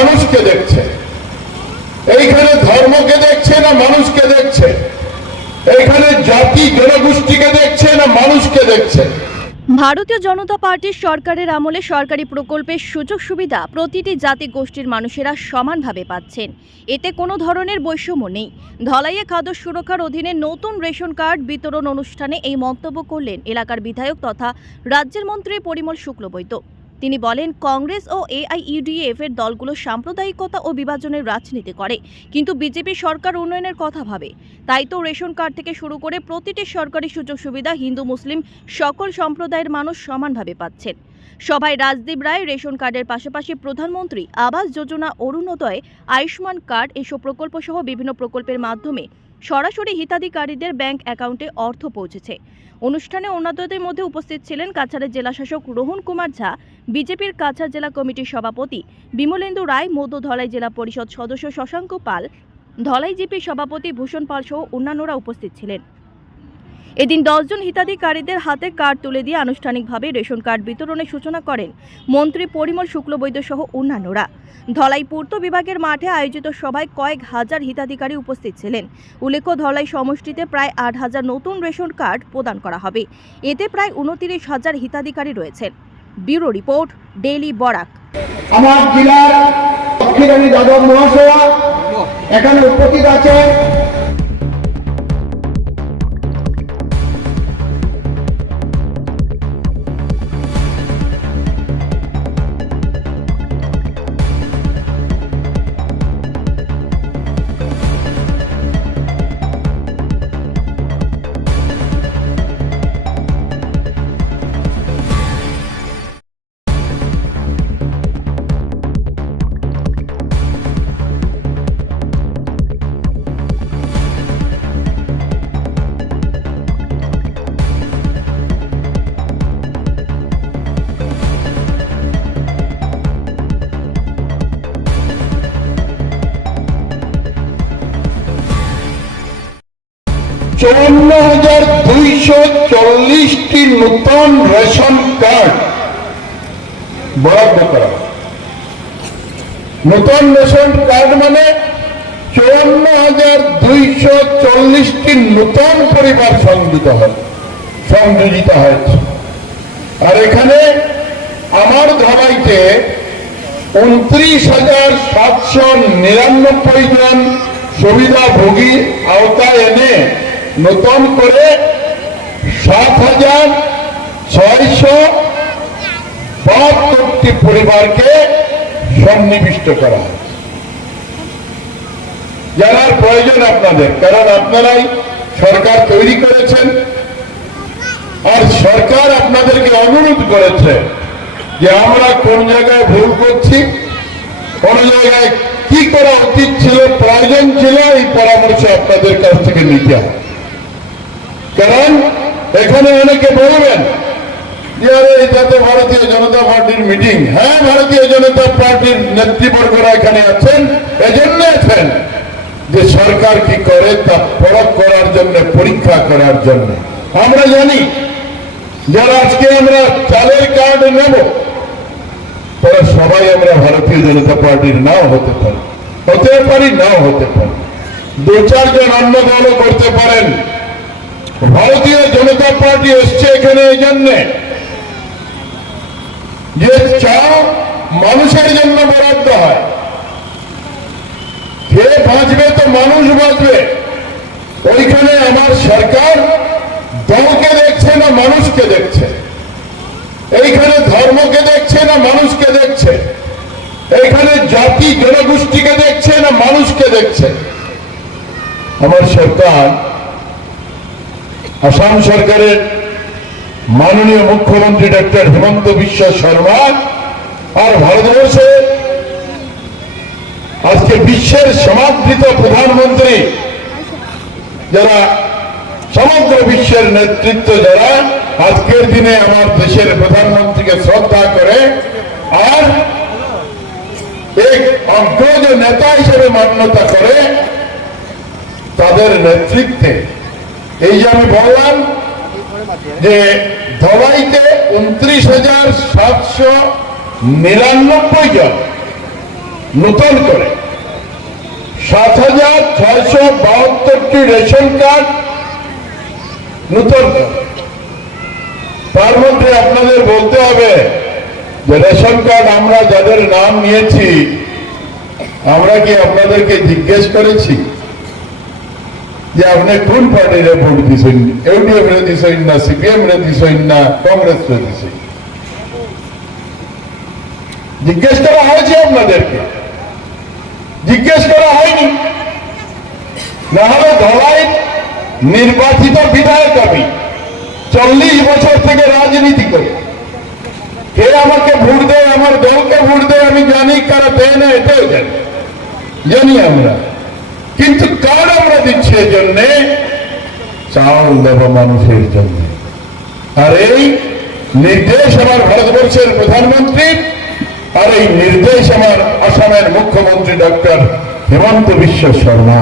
মানুষকে দেখছে, এইখানে ধর্মকে দেখছে না মানুষকে দেখছে, এইখানে জাতি জনগোষ্ঠীকে দেখছে না মানুষকে দেখছে। ভারতীয় জনতা পার্টির সরকারের আমলে সরকারি প্রকল্পের সুযোগ সুবিধা প্রতিটি জাতি গোষ্ঠীর মানুষেরা সমানভাবে পাচ্ছেন। এতে কোনো ধরনের বৈষম্য নেই। ধলাইয়ে খাদ্য সুরক্ষার অধীনে নতুন রেশন কার্ড বিতরণ অনুষ্ঠানে এই মন্তব্য করলেন এলাকার বিধায়ক তথা রাজ্যের মন্ত্রী পরিমল শুক্লবৈদ্য। তিনি বলেন, কংগ্রেস ও AIUDF এর দলগুলো সাম্প্রদায়িকতা ও বিভাজনের রাজনীতি করে, কিন্তু বিজেপি সরকার উন্নয়নের কথা ভাবে। তাই তো রেশন কার্ড থেকে শুরু করে প্রতিটি সরকারি সুযোগ সুবিধা হিন্দু মুসলিম সকল সম্প্রদায়ের মানুষ সমানভাবে পাচ্ছেন। সভায় রাজদীপ রায় রেশন কার্ডের পাশাপাশি প্রধানমন্ত্রী আবাস যোজনা, অরুণোদয়, আয়ুষ্মান কার্ড এসব প্রকল্প সহ বিভিন্ন প্রকল্পের মাধ্যমে সরাসরি হিতাধিকারীদের ব্যাংক অ্যাকাউন্টে অর্থ পৌঁছেছে। অনুষ্ঠানে অন্যদের মধ্যে উপস্থিত ছিলেন কাছাড়ের জেলাশাসক রোহন কুমার ঝা, বিজেপির কাছাড় জেলা কমিটির সভাপতি বিমলেন্দু রায়, মধ্য ধলাই জেলা পরিষদ সদস্য শশাঙ্ক পাল, ধলাই জিপি সভাপতি ভূষণ পাল সহ অন্যান্যরা উপস্থিত ছিলেন। এদিন 10 জন হিতাধিকারীদের হাতে কার্ড তুলে দিয়ে আনুষ্ঠানিকভাবে রেশন কার্ড বিতরণের সূচনা করেন মন্ত্রী পরিমল শুক্লবৈদ্য সহ অন্যান্যরা। ধলাই পূর্ত বিভাগের মাঠে আয়োজিত সভায় কয়েক হাজার হিতাধিকারী উপস্থিত ছিলেন। উল্লেখ্য, ধলাই সমষ্টিতে প্রায় 8,000 নতুন রেশন কার্ড প্রদান করা হবে। এতে প্রায় 29,000 হিতাধিকারী রয়েছেন। Bureau report, daily Barak. আমার জেলার লক্ষ্মীরানী যাদব মহাশয়া এখানে উপস্থিত আছে। চুয়ান্ন 240টি নতুন রেশন কার্ড বরাদ্দ করা। নতুন রেশন কার্ড মানে 54,240টি নতুন পরিবার সংযোজিত হয়েছে। আর এখানে আমার ধলাইতে 29,799 জন সুবিধাভোগী আওতায় এনে নতুন করে 7,672টি পরিবারকে সন্নিবিষ্ট করা হয়। জানার প্রয়োজন আপনাদের, কারণ আপনারাই সরকার তৈরি করেছেন। আর সরকার আপনাদেরকে অনুরোধ করেছে যে আমরা কোন জায়গায় ভুল করছি, কোন জায়গায় কি করা উচিত ছিল, প্রয়োজন ছিল, এই পরামর্শ আপনাদের কাছ থেকে নিতে হবে। কারণ এখানে অনেকে বলবেন যে আরে এটা তো ভারতীয় জনতা পার্টির মিটিং। হ্যাঁ, ভারতীয় জনতা পার্টির নেতৃবর্গরা এখানে আছেন, এজন্য আছেন যে সরকার কি করে তা পরখ করার জন্য, পরীক্ষা করার জন্য। আমরা জানি যারা আজকে আমরা চালের কার্ড নেব, তারা সবাই আমরা ভারতীয় জনতা পার্টির নাও হতে পারি, নাও হতে পারি। 2-4 জন অন্য দলও করতে পারেন। ভারতীয় জনতা পার্টি এসছে এখানে এই জন্যে যে চাও মানুষের জন্য বরাদ্দ হয়। যে বাঁচবে তো মানুষ বাঁচবে। ওইখানে আমার সরকার দলকে দেখছে না মানুষকে দেখছে, এইখানে ধর্মকে দেখছে না মানুষকে দেখছে, এইখানে জাতি জনগোষ্ঠীকে দেখছে না মানুষকে দেখছে। আমার সরকার, আসাম সরকারের মাননীয় মুখ্যমন্ত্রী ডক্টর হিমন্ত বিশ্ব শর্মা আর ভারতবর্ষে আজকে বিশ্বের সমাদৃত প্রধানমন্ত্রী, যারা সমগ্র বিশ্বের নেতৃত্ব, যারা আজকের দিনে আমার দেশের প্রধানমন্ত্রীকে শ্রদ্ধা করে আর এক অগ্রজ নেতা হিসেবে মান্যতা করে, তাদের নেতৃত্বে এই যে আমি বললাম যে ধলাইতে 29,799 জন নতুন করে ৭,৬৭২টি রেশন কার্ড নতুন করে। তার মধ্যে আপনাদের বলতে হবে যে রেশন কার্ড আমরা যাদের নাম নিয়েছি, আমরা কি আপনাদেরকে জিজ্ঞেস করেছি যে আপনি কোন পার্টিরে ভোট দিচ্ছেন? ইউডিএফ রে দিচ্ছেন না, সিপিএম রে দিচ্ছেন না, কংগ্রেস রে দিচ্ছেন? জিজ্ঞেস করা হয়েছে আপনাদেরকে? জিজ্ঞেস করা হয়নি। না হলে ধলাই নির্বাচিত বিধায়ক আমি 40 বছর থেকে রাজনীতি করি। কে আমাকে ভোট দেয়, আমার দলকে ভোট দেয় আমি জানি, কারা দেয় না এটাও জানি আমরা। কিন্তু কার আমরা দিচ্ছি এর জন্যে? চাউল দেব মানুষের জন্য। আর এই নির্দেশ আমার ভারতবর্ষের প্রধানমন্ত্রী, আর এই নির্দেশ আমার আসামের মুখ্যমন্ত্রী ডক্টর হেমন্ত বিশ্ব শর্মা।